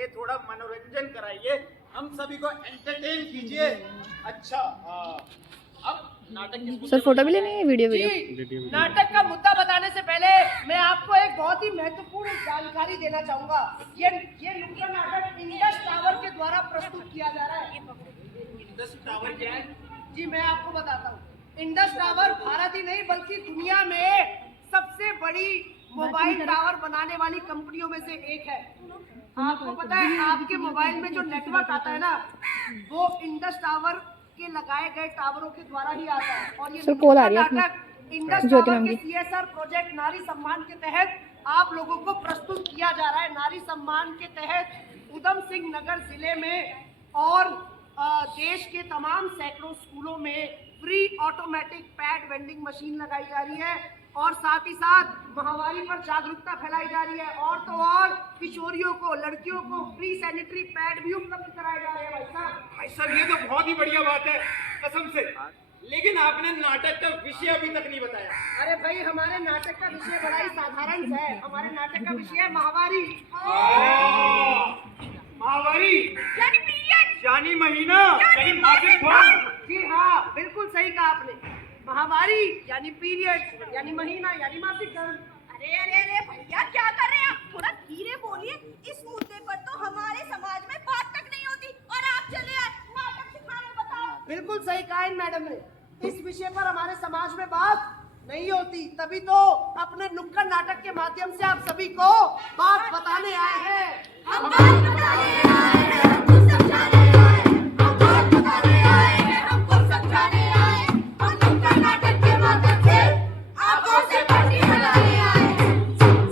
कराइए, थोड़ा मनोरंजन कराइए, हम सभी को एंटरटेन कीजिए। अच्छा अब नाटक के सर फोटो भी लेनी है, वीडियो जी, नाटक का मुद्दा बताने से पहले मैं आपको एक बहुत ही महत्वपूर्ण जानकारी देना चाहूंगा। ये नुक्कड़ नाटक इंडस टावर के द्वारा प्रस्तुत किया जा रहा है। इंडस टावर क्या है? जी मैं आपको बताता हूँ। इंडस टावर भारत ही नहीं बल्कि दुनिया में सबसे बड़ी मोबाइल टावर बनाने वाली कंपनियों में से एक है। आपको पता है आपके मोबाइल में जो नेटवर्क आता है ना, वो इंडस टावर के लगाए गए टावरों के द्वारा ही आता है। और ये नाटक इंडस टावर के CSR प्रोजेक्ट नारी सम्मान के तहत आप लोगों को प्रस्तुत किया जा रहा है। नारी सम्मान के तहत उधम सिंह नगर जिले में और देश के तमाम सैकड़ों स्कूलों में free automatic pad vending machine लगाई जा रही है और साथ ही साथ महामारी पर जागरूकता फैलाई जा रही है। और तो और किशोरियों को, लड़कियों को फ्री सैनिटरी पैड भी उपलब्ध कराए जा रहे हैं। भाई साहब ये तो बहुत ही बढ़िया बात है कसम से, लेकिन आपने नाटक का विषय अभी तक नहीं बताया। अरे भाई हमारे नाटक का विषय बड़ा ही साधारण सा है। हमारे नाटक का विषय है महामारी। महामारी यानी महीना, यानी मासिक धर्म। जी हाँ, बिल्कुल सही कहा आपने। महामारी यानी पीरियड, यानी महीना, यानी मासिक धर्म। अरे अरे अरे भैया क्या कर रहे हैं आप? थोड़ा धीरे बोलिए। इस मुद्दे पर तो हमारे समाज में बात तक नहीं होती और आप चले आए नाटक सिखाने। बताओ। बिल्कुल सही कहा इन मैडम ने। इस विषय पर हमारे समाज में बात नहीं होती, तभी तो अपने नुक्कड़ नाटक के माध्यम से आप सभी को बात बताने आए हैं। हम बात बताने आए हैं, हमको समझाने आए हैं। हम बात बताने आए हैं, हमको समझाने आए हैं। हम नुक्कड़ नाटक के माध्यम से आपको से पार्टी बनाने आए हैं।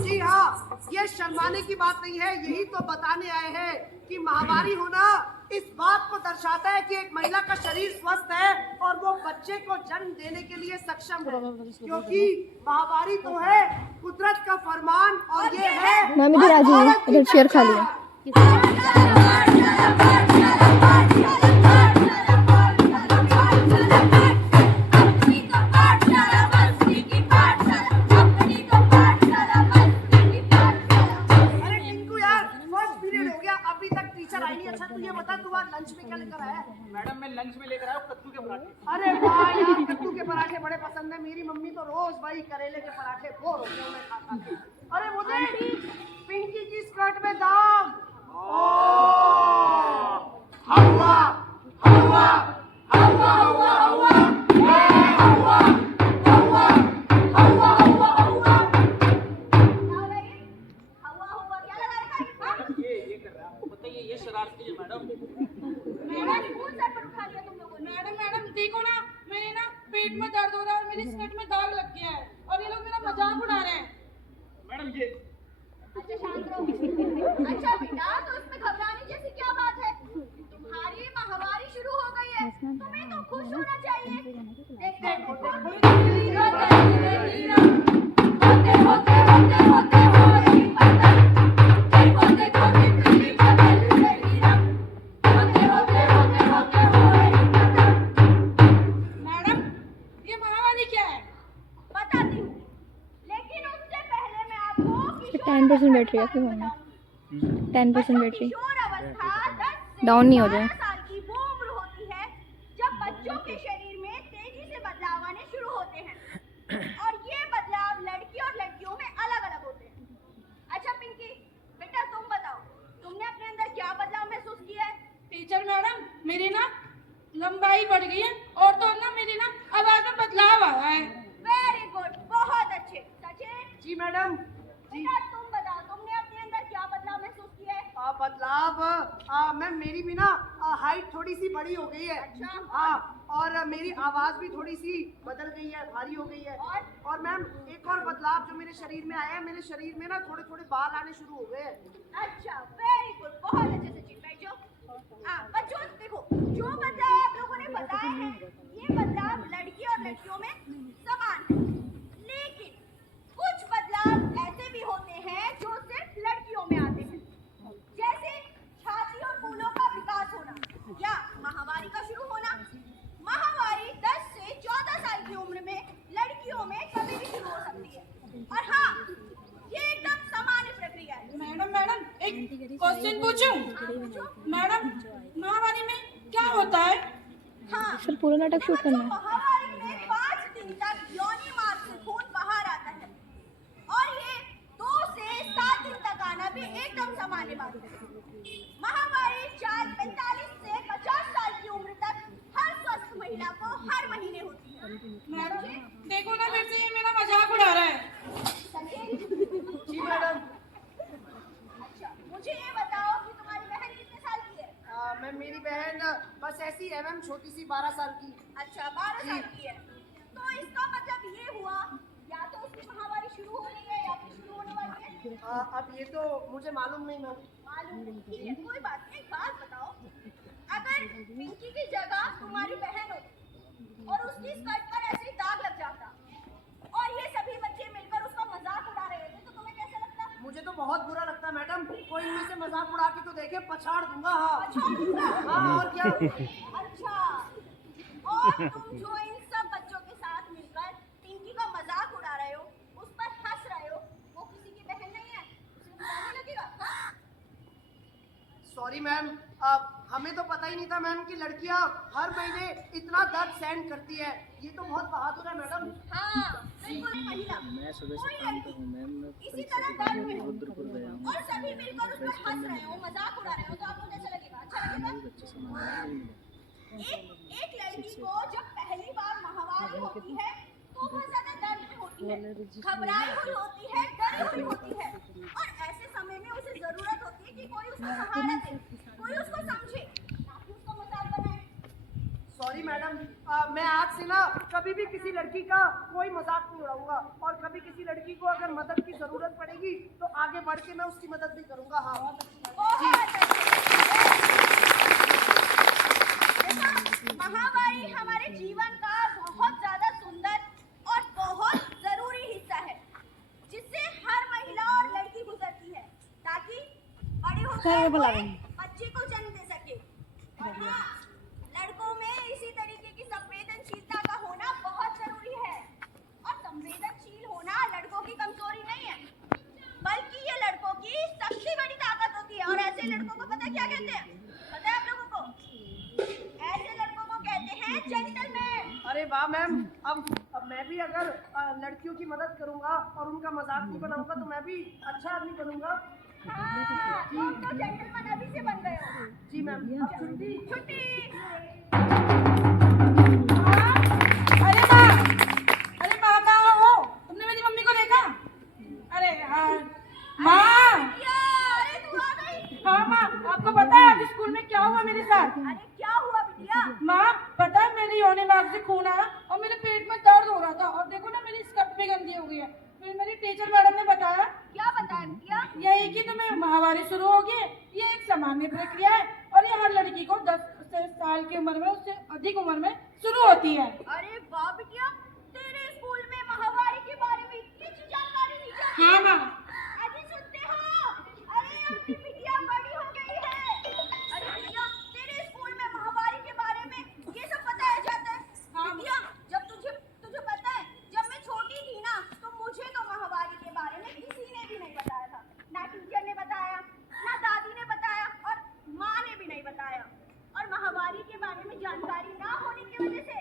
जी हाँ, ये शर्माने की बात नहीं है, यही तो बताने आए हैं कि महामारी होना इस बात को दर्शाता है कि एक महिला का शरीर स्वस्थ है और वो बच्चे को जन्म देने के लिए सक्षम है, क्योंकि महामारी तो है कुदरत का फरमान और ये है। मैम इधर आ जाइए, इधर चेयर खाली है। अच्छा तू ये बता तू आज लंच में क्या लेकर आया है? मैडम मैं लंच में लेकर आया हूँ कद्दू के पराठे। अरे वाह यार, कद्दू के पराठे बड़े पसंद है। मेरी मम्मी तो रोज भाई करेले के पराठे बोर हो गए मैं खा खा के। अरे मुझे पिंकी की स्कर्ट में दाग। हवा हवा हवा हवा हवा मैडम देखो ना, मेरे ना पेट में दर्द हो रहा है और मेरी स्कर्ट में दाग लग गया है और ये लोग मेरा मजाक उड़ा रहे हैं। मैडम ये अच्छा शांत रहो। अच्छा बेटा, तो इसमें घबराने जैसी क्या बात है? तुम्हारी महामारी शुरू हो गई है, तुम्हें तो खुश होना चाहिए। देखो मैडम ये महामारी क्या है? बताती हूँ, लेकिन उससे पहले मैं आपको 10% बैटरी है आपके फोन में, 10% बैटरी डाउन नहीं हो जाए। 12 साल की वो उम्र होती है जब बच्चों के शरीर में तेजी से बदलाव आने शुरू होते हैं और ये बदलाव लड़की और लड़कियों में अलग अलग होते हैं। अच्छा पिंकी बेटा तुम बताओ, तुमने अपने अंदर क्या बदलाव महसूस किया है? टीचर मैडम मेरी ना लंबाई बढ़ गई है और तो ना मेरी ना आवाज में बदलाव आ रहा है। वेरी गुड, बहुत अच्छे। सचिन जी मैडम। बेटा तुम बताओ, तुमने अपने अंदर क्या बदलाव महसूस किया है? बदलाव मैम मेरी भी ना हाइट थोड़ी सी बड़ी हो गई है। अच्छा। हाँ, और मेरी आवाज भी थोड़ी सी बदल गई है, भारी हो गई है। और मैम एक और बदलाव जो मेरे शरीर में आया है, मेरे शरीर में ना थोड़े थोड़े बाल आने शुरू हो गए हैं। अच्छा वेरी गुड, बहुत अच्छे सचिन। बैठो। बच्चों देखो, जो बदलाव आप लोगों ने बताए हैं ये बदलाव लड़की और लड़कियों में समान है, लेकिन कुछ बदलाव ऐसे भी होते हैं जो सिर्फ लड़कियों में आते हैं, जैसे छाती और फूलों का विकास होना या महामारी का शुरू होना। महामारी 10 से 14 साल की उम्र में लड़कियों में कभी भी शुरू हो सकती है और हाँ, ये एकदम सामान्य प्रक्रिया है। मैडम एक क्वेश्चन पूछूं? मैडम, महावारी में क्या होता है? हाँ, सर पूरा नाटक शूट करना है। महावारी में 5 दिन तक योनि मार्ग से खून बाहर आता है और ये 2 से 7 दिन तक आना भी एकदम सामान्य बात है। महावारी 45 से 50 साल की उम्र तक हर स्वस्थ महिला को हर महीने होती है। मैडम, देखो ना, फिर से ये मेरा मजाक उड़ा रहा है। जी मैडम। अच्छा, मुझे ये बताओ कि तुम्हारी बहन कितने साल की है? मैम, मेरी बहन बस ऐसी है मैम, छोटी सी 12 साल की। अच्छा, 12 साल की है। तो इसका मतलब ये हुआ या तो उसकी महावारी शुरू हो रही है या फिर शुरू होने वाली है। अब ये तो मुझे मालूम नहीं मैम। मालूम नहीं, ठीक है, कोई बात नहीं। एक बात बताओ, अगर पिंकी की जगह तुम्हारी बहन होती और उसकी स्कर्ट पर ऐसे ही दाग लग जाता और ये सभी बच्चे मिलकर उसका मजाक उड़ा रहे थे, तो तुम्हें कैसा लगता? मुझे तो बहुत बुरा लगता मैडम। कोई इनमें से मजाक उड़ा के तो देखे, पछाड़ दूंगा। हाँ अच्छा दूंगा। हाँ, और क्या। अच्छा, और तुम जो इन सब बच्चों के साथ मिलकर पिंकी का मजाक उड़ा रहे हो, उस पर हंस रहे हो, वो किसी की बहन नहीं है, उसे बुरा नहीं लगेगा? हाँ? सॉरी मैम, हमें तो पता ही नहीं था मैम कि लड़कियां हर महीने इतना दर्द सहन करती है। ये तो बहुत बहादुर है मैडम। हाँ, बिल्कुल महिला। मैं सुबह से कोई काम लड़की करूँ मैम, मैं इसी परीक्षा तरह के दर्द लिए में हो रुद्रपुर गया हूँ। और सभी मिलकर उस पर हंस रहे हो, मजाक उड़ा रहे हो, तो आपको कैसा लगेगा? अच्छा लगेगा? बच्चे संभालने नहीं मिले। एक लड़की को जब पहली बार माहवारी होती है तो वह ज्यादा दर्द में होती है, घबराई हुई होती है, डरी हुई होती है और ऐसे समय में उसे जरूरत होती है कि कोई उसको सहारा दे, कोई उसको समझे, ना कि उसका मजाक बनाए। सॉरी मैडम, मैं आज से ना कभी भी किसी लड़की का कोई मजाक नहीं उड़ाऊंगा और कभी किसी लड़की को अगर मदद की जरूरत पड़ेगी तो आगे बढ़ के मैं उसकी मदद भी करूंगा। हाँ बहुत देखो, महावारी हमारे जीवन का बहुत ज्यादा सुंदर और बहुत जरूरी हिस्सा है जिससे हर महिला और लड़की गुजरती है ताकि बड़ी होकर बच्चे को जन्म दे सके। और हाँ, लड़कों में इसी तरीके की संवेदनशीलता का होना बहुत जरूरी है और संवेदनशील होना लड़कों की कमजोरी नहीं है बल्कि ये लड़कों की सबसे बड़ी ताकत होती है। और ऐसे लड़कों को पता है क्या कहते हैं? पता है आप लोगों को? ऐसे लड़कों को कहते हैं जेंटलमैन। अरे वाह मैम, अब मैं भी अगर लड़कियों की मदद करूंगा और उनका मजाक नहीं बनाऊंगा तो मैं भी अच्छा आदमी बनूंगा। हाँ, तुम तो जेंटलमैन अभी से बन गए हो। जी मैम, अब छुट्टी। छुट्टी। अरे माँ, अरे माँ कहाँ हो? तुमने मेरी मम्मी को देखा? अरे माँ। अरे तू आ गई? हाँ माँ, आपको पता है आज स्कूल में क्या हुआ मेरे साथ? अरे क्या हुआ बिटिया? माँ, पता है मेरे योनि मार्ग से खून आया और मेरे पेट में दर्द हो रहा था और देखो ना मेरी स्कर्ट भी गंदी हो गई है। फिर मेरी टीचर मैडम ने बताया, क्या बताया बिटिया? यही कि तुम्हें माहवारी शुरू होगी, ये एक सामान्य प्रक्रिया है और ये हर लड़की को 10 साल की उम्र में, उससे अधिक उम्र में शुरू होती है। अरे वाह बिटिया, तेरे स्कूल में माहवारी के बारे में इतनी अच्छी जानकारी दी जाती है। हाँ माँ। अरे सुनते हो? अरे आपकी बिटिया बड़ी हो गई है। अरे बिटिया, तेरे स्कूल में माहवारी के बारे में ये सब बताया जाता है? हाँ। बिटिया, जब तुझे पता है, जब मैं छोटी थी ना तो मुझे तो माहवारी के बारे में किसी ने भी नहीं बताया था। ना टीचर ने बताया, ना दादी ने बताया और माँ ने भी नहीं बताया। और माहवारी के बारे में जानकारी ना होने की वजह से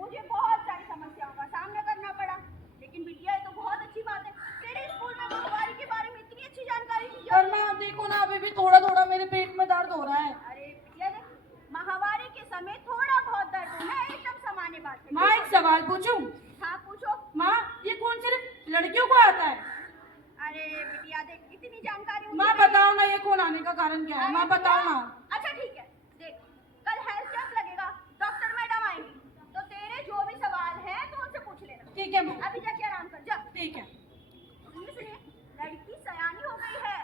मुझे बहुत सारी समस्याओं का सामना करना पड़ा। लेकिन बिटिया, ये तो बहुत अच्छी बात है, तेरे स्कूल में माहवारी के बारे में इतनी अच्छी जानकारी दी और जाती है। माँ देखो ना, अभी भी थोड़ा थोड़ा मेरे पेट में दर्द हो रहा है। अरे बिटिया देख, माहवारी के समय थोड़ा बहुत दर्द होना एकदम सामान्य बात है। माँ, एक सवाल पूछूं? हाँ पूछो। माँ, ये खून सिर्फ लड़कियों को आता है? अरे बिटिया देख, इतनी जानकारी मुझे माँ नहीं- बताओ ना, ये खून आने का कारण क्या है? माँ बताओ ना। अच्छा ठीक है, देख, कल हेल्थ कैंप लगेगा, डॉक्टर मैडम आएंगी, तो तेरे जो भी सवाल हैं तो उनसे पूछ लेना। ठीक है माँ। अभी जाके आराम कर जा। ठीक है। सुनिए, लड़की सयानी हो गई है।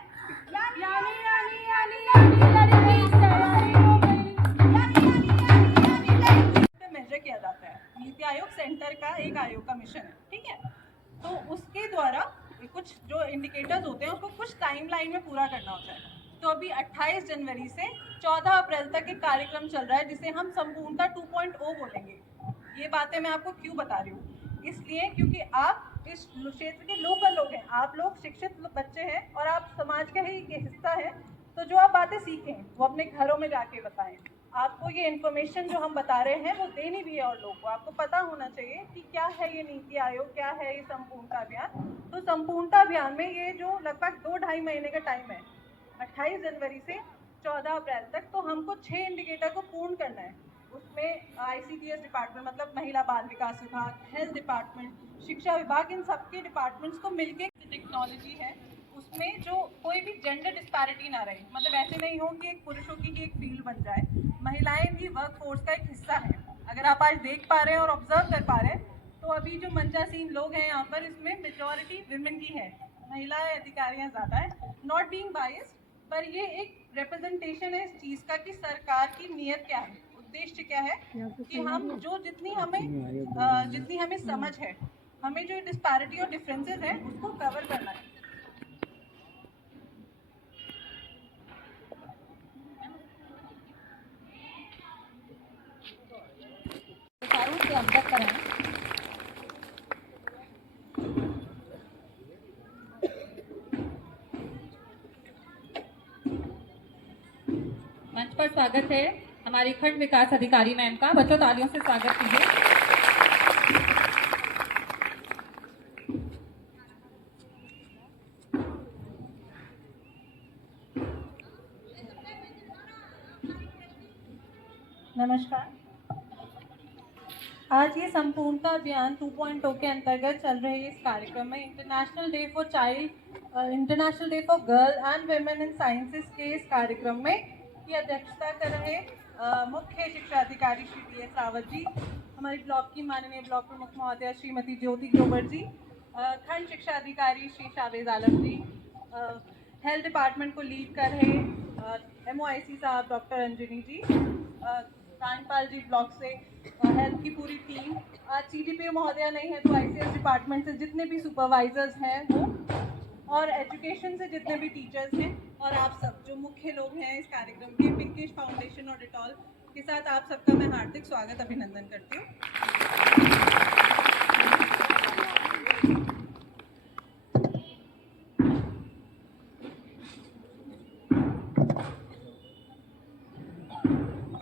यानी यानी लड़की सयानी हो गई। लड़की। मेजर किया जाता है। नीति आयोग सेंटर का एक आयोग का मिशन है, ठीक है। तो उसके द्वारा कुछ जो इंडिकेटर्स होते हैं उसको कुछ टाइमलाइन में पूरा करना होता है। तो अभी 28 जनवरी से 14 अप्रैल तक एक कार्यक्रम चल रहा है जिसे हम संपूर्णता 2.0 बोलेंगे। ये बातें मैं आपको क्यों बता रही हूँ? इसलिए क्योंकि आप इस क्षेत्र के लोकल लोग हैं, आप लोग शिक्षित बच्चे हैं और आप समाज का ही एक हिस्सा है। तो जो आप बातें सीखें वो अपने घरों में जाके बताएं। आपको ये इन्फॉर्मेशन जो हम बता रहे हैं वो देनी भी है और लोगों को आपको पता होना चाहिए कि क्या है ये नीति आयोग, क्या है ये संपूर्णता अभियान। तो संपूर्णता अभियान में ये जो लगभग 2-2.5 महीने का टाइम है, 28 जनवरी से 14 अप्रैल तक, तो हमको 6 इंडिकेटर को पूर्ण करना है। उसमें ICDS डिपार्टमेंट मतलब महिला बाल विकास विभाग, हेल्थ डिपार्टमेंट, शिक्षा विभाग, इन सबके डिपार्टमेंट्स को मिलके टेक्नोलॉजी है उसमें जो कोई भी जेंडर डिस्पैरिटी ना रहे। मतलब ऐसे नहीं हो कि एक पुरुषों की एक फील्ड बन जाए, महिलाएं भी वर्क फोर्स का एक हिस्सा है। अगर आप आज देख पा रहे हैं और ऑब्जर्व कर पा रहे हैं तो अभी जो मंचासीन लोग हैं यहाँ पर, इसमें मेजॉरिटी विमेन की है, महिलाएं अधिकारियाँ ज़्यादा है। नॉट बीइंग बायस्ड, पर ये एक रिप्रेजेंटेशन है इस चीज़ का कि सरकार की नीयत क्या है, उद्देश्य क्या है कि हम जो जितनी हमें समझ है, हमें जो डिस्पैरिटी और डिफरेंसेस है उसको कवर करना है। विचारों से अवगत कराएं। मंच पर स्वागत है हमारी खंड विकास अधिकारी मैम का। बच्चों तालियों से स्वागत कीजिए। नमस्कार। आज ये संपूर्णता अभियान 2.0 के अंतर्गत चल रहे इस कार्यक्रम में international day for child, international day for girl and women in sciences के इस कार्यक्रम में की अध्यक्षता कर रहे मुख्य शिक्षा अधिकारी श्री DS रावत जी, हमारी ब्लॉक की माननीय ब्लॉक प्रमुख महोदया श्रीमती ज्योति ग्रोवर जी, खंड शिक्षा अधिकारी श्री शावेद आलम जी, हेल्थ डिपार्टमेंट को लीड कर रहे MOIC साहब डॉक्टर अंजनी जी, कानपाल जी ब्लॉक से, हेल्थ की पूरी टीम, आज CDPO महोदया नहीं है तो ICS डिपार्टमेंट से जितने भी सुपरवाइजर्स हैं वो, और एजुकेशन से जितने भी टीचर्स हैं, और आप सब जो मुख्य लोग हैं इस कार्यक्रम के, पिंकिश फाउंडेशन और डिटॉल के साथ आप सबका मैं हार्दिक स्वागत अभिनंदन करती हूँ।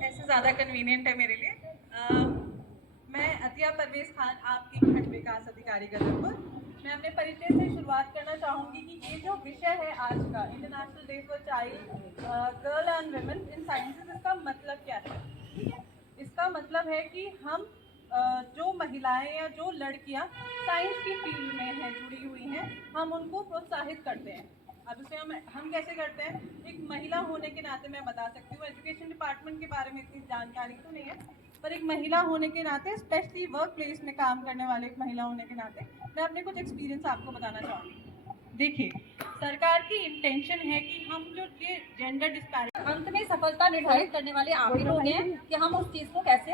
ऐसे ज़्यादा कन्वीनियंट है मेरे लिए। मैं अतिया परवेज खान, आपकी खंड विकास अधिकारी गदरपुर। मैं अपने परिचय से शुरुआत करना चाहूँगी कि ये जो विषय है आज का, international day for child, girl and women in sciences, इसका मतलब क्या है? इसका मतलब है कि हम जो महिलाएं या जो लड़कियां साइंस की फील्ड में हैं, जुड़ी हुई हैं, हम उनको प्रोत्साहित करते हैं। अब इसे हम कैसे करते हैं? एक महिला होने के नाते मैं बता सकती हूँ, एजुकेशन डिपार्टमेंट के बारे में इतनी जानकारी तो नहीं है, पर एक महिला होने के नाते, स्पेशली वर्क प्लेस में काम करने वाले एक महिला होने के नाते, मैं अपने कुछ एक्सपीरियंस आपको बताना चाहूँगी। देखिए, सरकार की इंटेंशन है कि हम जो ये जेंडर डिस्पैरिटी, अंत में सफलता निर्धारित करने वाले आप ही लोग हैं कि हम उस चीज़ को कैसे